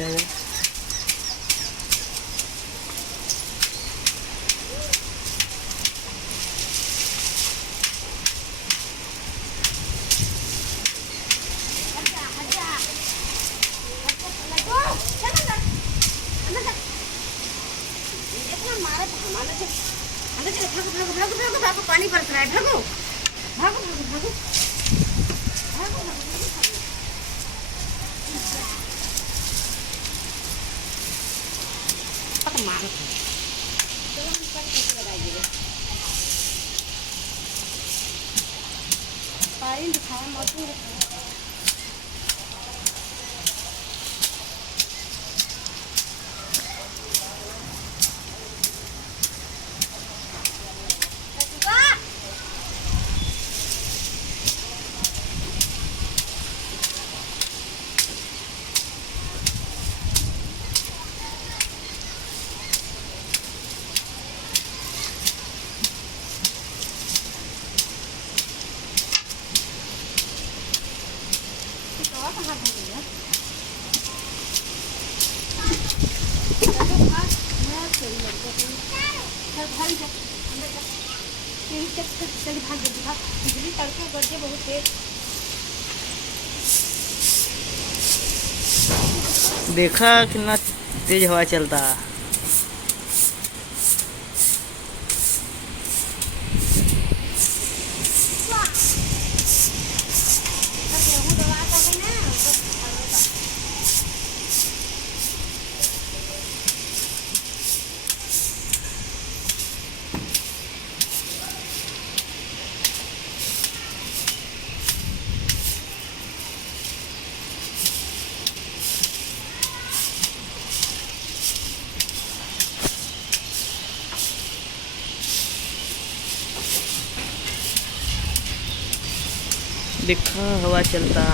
जाएगा। पानी बरस रहा है, भागो भागो भागो भागो भागो भागो मारो। चलो हम कैसे लगाएंगे पानी दिखाया मौसम बिजली तड़के गड्ढे बहुत तेज। देखा कितना तेज हवा चलता है। देखा हवा चलता।